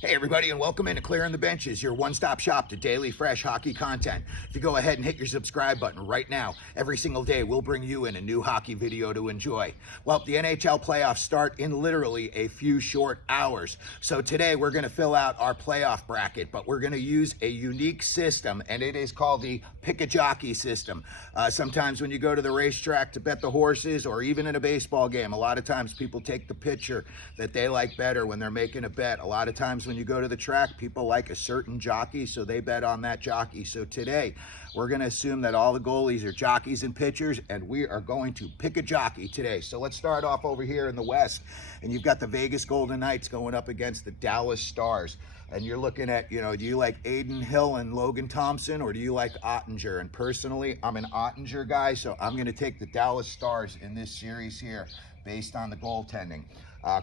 Hey everybody, and welcome into Clearing the Benches, your one-stop shop to daily fresh hockey content. If you go ahead and hit your subscribe button right now, every single day we'll bring you in a new hockey video to enjoy. Well, the NHL playoffs start in literally a few short hours. So today we're going to fill out our playoff bracket, but we're going to use a unique system, and it is called the pick a jockey system. Sometimes when you go to the racetrack to bet the horses, or even in a baseball game, a lot of times people take the pitcher that they like better when they're making a bet. A lot of times when you go to the track, people like a certain jockey, so they bet on that jockey. So today, we're going to assume that all the goalies are jockeys and pitchers, and we are going to pick a jockey today. So let's start off over here in the West, and you've got the Vegas Golden Knights going up against the Dallas Stars. And you're looking at, do you like Aiden Hill and Logan Thompson, or do you like Ottinger? And personally, I'm an Ottinger guy, so I'm going to take the Dallas Stars in this series here based on the goaltending.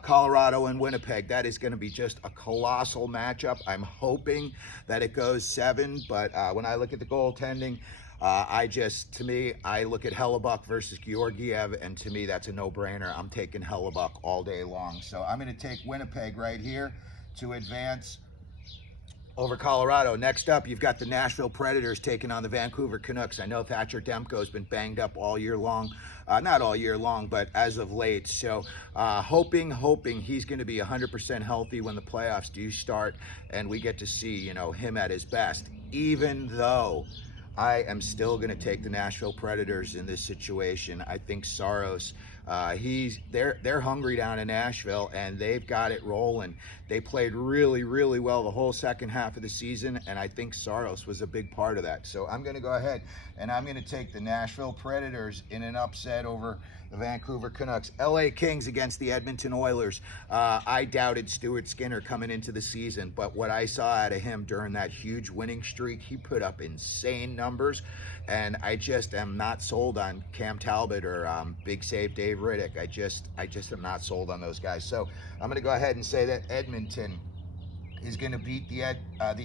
Colorado and Winnipeg, that is going to be just a colossal matchup. I'm hoping that it goes 7, but when I look at the goaltending, I look at Hellebuck versus Georgiev, and to me, that's a no-brainer. I'm taking Hellebuck all day long. So I'm going to take Winnipeg right here to advance over Colorado. Next up, you've got the Nashville Predators taking on the Vancouver Canucks. I know Thatcher Demko's been banged up all year long. Not all year long, but as of late. So hoping he's going to be 100% healthy when the playoffs do start and we get to see, him at his best. Even though I am still going to take the Nashville Predators in this situation. I think Saros, they're hungry down in Nashville, and they've got it rolling. They played really, really well the whole second half of the season, and I think Saros was a big part of that. So I'm going to go ahead and I'm going to take the Nashville Predators in an upset over the Vancouver Canucks. LA Kings against the Edmonton Oilers. I doubted Stuart Skinner coming into the season, but what I saw out of him during that huge winning streak, he put up insane numbers, and I just am not sold on Cam Talbot or Big Save Dave Riddick. I just am not sold on those guys. So I'm going to go ahead and say that Edmonton is going to beat the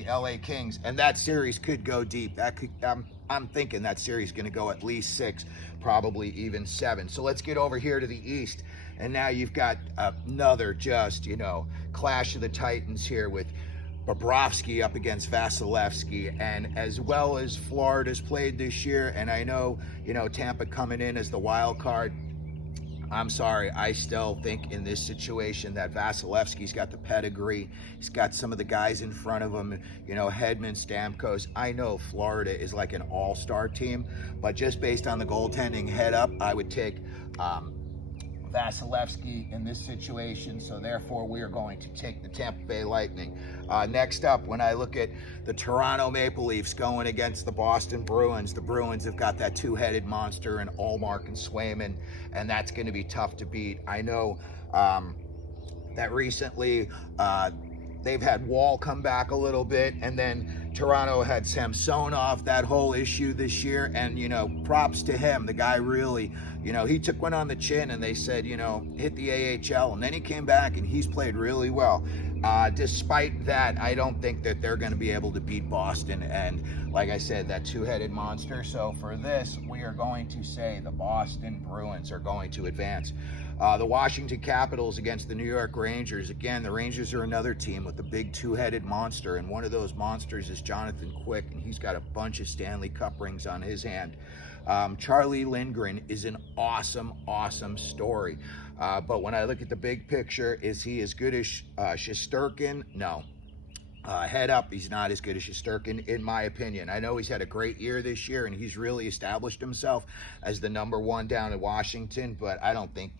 LA Kings, and that series could go deep. I'm thinking that series is going to go at least 6, probably even 7. So let's get over here to the East, and now you've got another just, clash of the Titans here with Bobrovsky up against Vasilevsky. And as well as Florida's played this year, and I know, Tampa coming in as the wild card, I'm sorry, I still think in this situation that Vasilevsky's got the pedigree. He's got some of the guys in front of him, Hedman, Stamkos. I know Florida is like an all-star team, but just based on the goaltending head up, I would take Vasilevsky in this situation, so therefore we are going to take the Tampa Bay Lightning. Next up, when I look at the Toronto Maple Leafs going against the Boston Bruins, the Bruins have got that two-headed monster in Ullmark and Swayman, and that's going to be tough to beat. I know that recently they've had Wall come back a little bit, and then Toronto had Samsonov, that whole issue this year, and, props to him. The guy really, he took one on the chin, and they said, hit the AHL, and then he came back, and he's played really well. Despite that, I don't think that they're going to be able to beat Boston, and like I said, that two-headed monster. So for this, we are going to say the Boston Bruins are going to advance. The Washington Capitals against the New York Rangers. Again, the Rangers are another team with a big two-headed monster, and one of those monsters is Jonathan Quick, and he's got a bunch of Stanley Cup rings on his hand. Charlie Lindgren is an awesome story. But when I look at the big picture, is he as good as Shesterkin? No. Head up, he's not as good as Shesterkin, in my opinion. I know he's had a great year this year, and he's really established himself as the number 1 down in Washington, but I don't think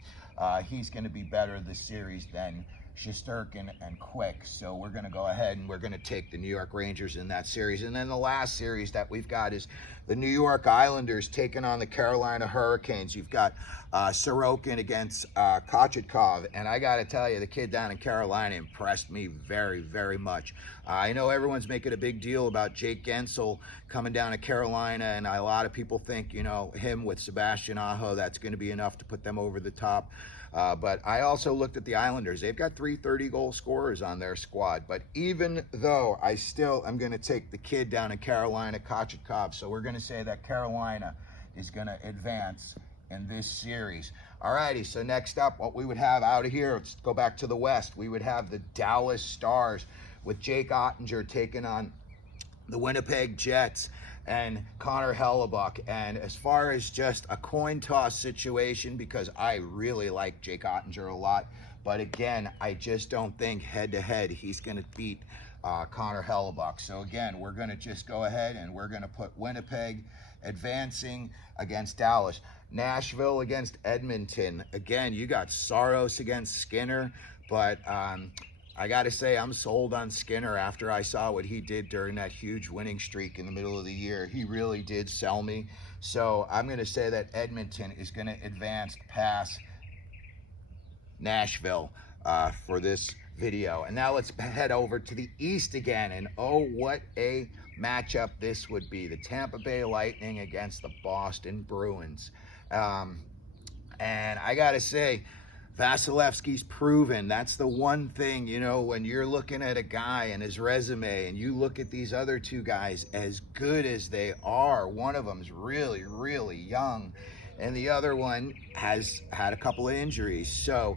he's going to be better this series than Shesterkin and Quick. So we're going to go ahead and we're going to take the New York Rangers in that series. And then the last series that we've got is the New York Islanders taking on the Carolina Hurricanes. You've got Sorokin against Kochetkov, and I got to tell you, the kid down in Carolina impressed me very, very much. I know everyone's making a big deal about Jake Gensel coming down to Carolina, and a lot of people think, him with Sebastian Aho, that's going to be enough to put them over the top. But I also looked at the Islanders. They've got 3 30-goal scorers on their squad. But even though I still am going to take the kid down in Carolina, Kochetkov, so we're going to say that Carolina is going to advance in this series. Alrighty, so next up, what we would have out of here, let's go back to the West. We would have the Dallas Stars with Jake Ottinger taking on the Winnipeg Jets and Connor Hellebuck. And as far as just a coin toss situation, because I really like Jake Ottinger a lot, but again, I just don't think head-to-head he's going to beat Connor Hellebuck. So again, we're going to just go ahead and we're going to put Winnipeg advancing against Dallas. Nashville against Edmonton. Again, you got Saros against Skinner, but I got to say, I'm sold on Skinner after I saw what he did during that huge winning streak in the middle of the year. He really did sell me. So I'm going to say that Edmonton is going to advance past Nashville for this video. And now let's head over to the East again. And oh, what a matchup this would be. The Tampa Bay Lightning against the Boston Bruins. And I got to say, Vasilevsky's proven. That's the one thing, you know, when you're looking at a guy and his resume and you look at these other two guys, as good as they are, one of them's really, really young, and the other one has had a couple of injuries. So,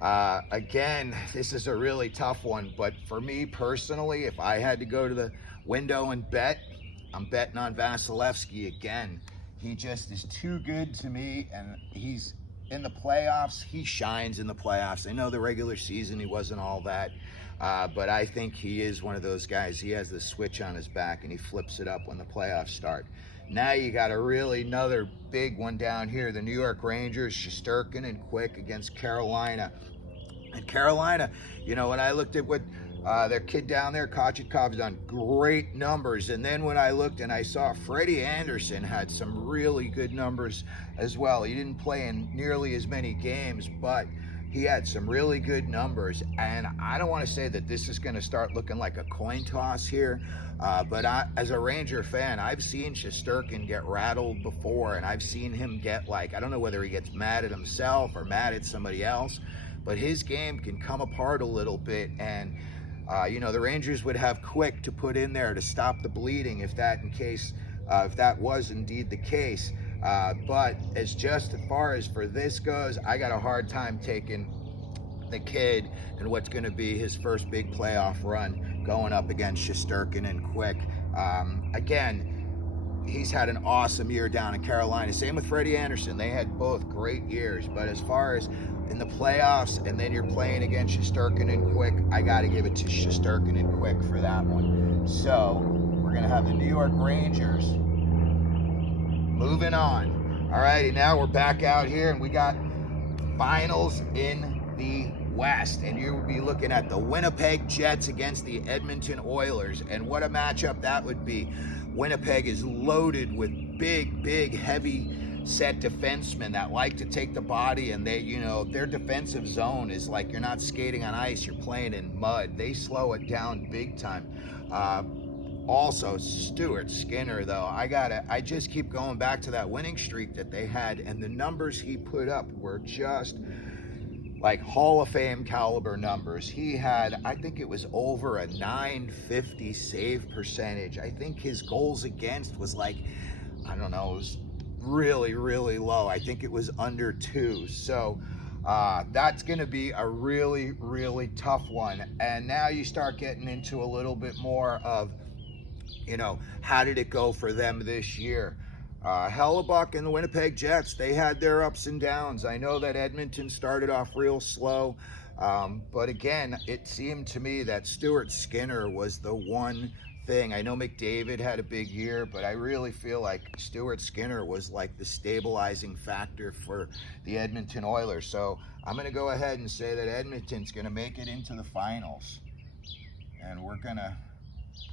again, this is a really tough one. But for me personally, if I had to go to the window and bet, I'm betting on Vasilevsky again. He just is too good to me, and he's in the playoffs, he shines in the playoffs. I know the regular season he wasn't all that, but I think he is one of those guys. He has the switch on his back and he flips it up when the playoffs start. Now you got another big one down here. The New York Rangers, Shesterkin and Quick against Carolina. And Carolina, you know, when I looked at what their kid down there, Kochetkov, done great numbers. And then when I looked and I saw Freddie Anderson had some really good numbers as well. He didn't play in nearly as many games, but he had some really good numbers. And I don't want to say that this is going to start looking like a coin toss here, but as a Ranger fan, I've seen Shesterkin get rattled before, and I've seen him get, like, I don't know whether he gets mad at himself or mad at somebody else, but his game can come apart a little bit. And you know, the Rangers would have Quick to put in there to stop the bleeding if that was indeed the case. But as far as for this goes, I got a hard time taking the kid and what's going to be his first big playoff run going up against Shesterkin and Quick. Again, he's had an awesome year down in Carolina. Same with Freddie Anderson. They had both great years. But as far as in the playoffs, and then you're playing against Shesterkin and Quick, I got to give it to Shesterkin and Quick for that one. So we're going to have the New York Rangers moving on. All righty, now we're back out here, and we got finals in the West, and you would be looking at the Winnipeg Jets against the Edmonton Oilers, and what a matchup that would be. Winnipeg is loaded with big, heavy set defensemen that like to take the body, and they, you know, their defensive zone is like you're not skating on ice, you're playing in mud. They slow it down big time. Also, Stuart Skinner, though, I just keep going back to that winning streak that they had, and the numbers he put up were just like Hall of Fame caliber numbers. He had, I think it was over a .950 save percentage. I think his goals against was like, I don't know, it was really low. I think it was under 2. So that's going to be a really tough one. And now you start getting into a little bit more of, you know, how did it go for them this year? Hellebuck and the Winnipeg Jets, they had their ups and downs. I know that Edmonton started off real slow, but again, it seemed to me that Stuart Skinner was the one thing. I know McDavid had a big year, but I really feel like Stuart Skinner was like the stabilizing factor for the Edmonton Oilers. So I'm going to go ahead and say that Edmonton's going to make it into the finals, and we're going to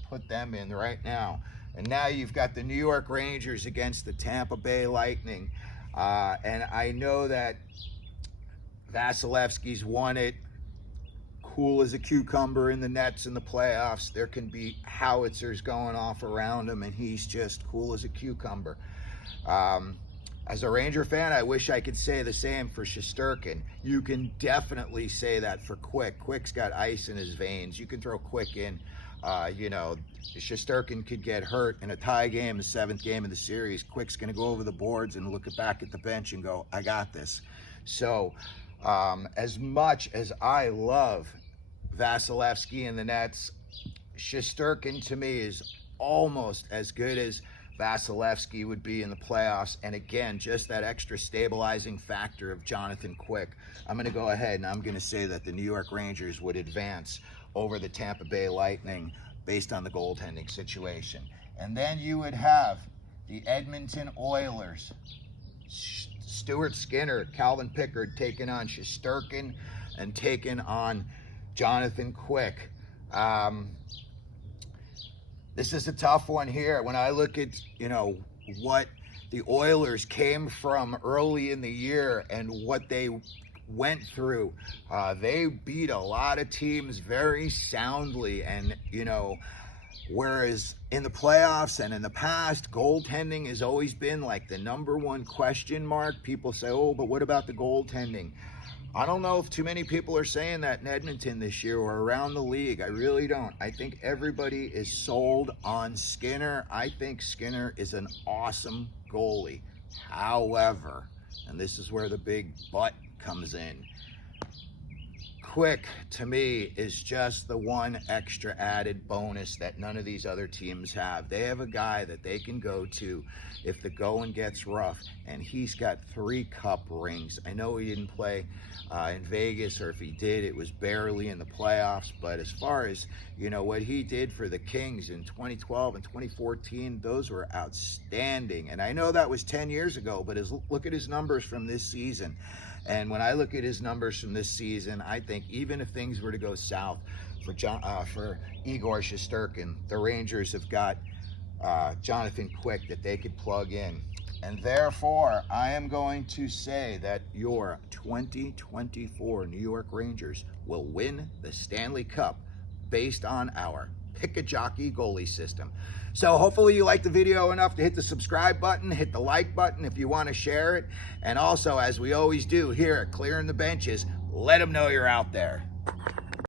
put them in right now. And now you've got the New York Rangers against the Tampa Bay Lightning. And I know that Vasilevsky's won it. Cool as a cucumber in the nets in the playoffs. There can be howitzers going off around him, and he's just cool as a cucumber. As a Ranger fan, I wish I could say the same for Shesterkin. You can definitely say that for Quick. Quick's got ice in his veins. You can throw Quick in. You know, Shesterkin could get hurt in a tie game, the 7th game of the series. Quick's going to go over the boards and look back at the bench and go, I got this. So as much as I love Vasilevsky in the nets, Shesterkin to me is almost as good as Vasilevsky would be in the playoffs. And again, just that extra stabilizing factor of Jonathan Quick. I'm going to go ahead and I'm going to say that the New York Rangers would advance over the Tampa Bay Lightning based on the goaltending situation. And then you would have the Edmonton Oilers. Stuart Skinner, Calvin Pickard taking on Shesterkin and taking on Jonathan Quick. This is a tough one here. When I look at, what the Oilers came from early in the year and what they went through, they beat a lot of teams very soundly. And, whereas in the playoffs and in the past, goaltending has always been like the number one question mark. People say, oh, but what about the goaltending? I don't know if too many people are saying that in Edmonton this year or around the league. I really don't. I think everybody is sold on Skinner. I think Skinner is an awesome goalie. However, and this is where the big but comes in, Quick, to me, is just the one extra added bonus that none of these other teams have. They have a guy that they can go to if the going gets rough, and he's got 3 cup rings. I know he didn't play in Vegas, or if he did, it was barely in the playoffs, but as far as, what he did for the Kings in 2012 and 2014, those were outstanding. And I know that was 10 years ago, but look at his numbers from this season. And when I look at his numbers from this season, I think even if things were to go south for Igor Shesterkin, the Rangers have got Jonathan Quick that they could plug in. And therefore, I am going to say that your 2024 New York Rangers will win the Stanley Cup based on our Pick a Jockey goalie system. So hopefully you liked the video enough to hit the subscribe button, hit the like button if you want to share it. And also, as we always do here at Clearing the Benches, let them know you're out there.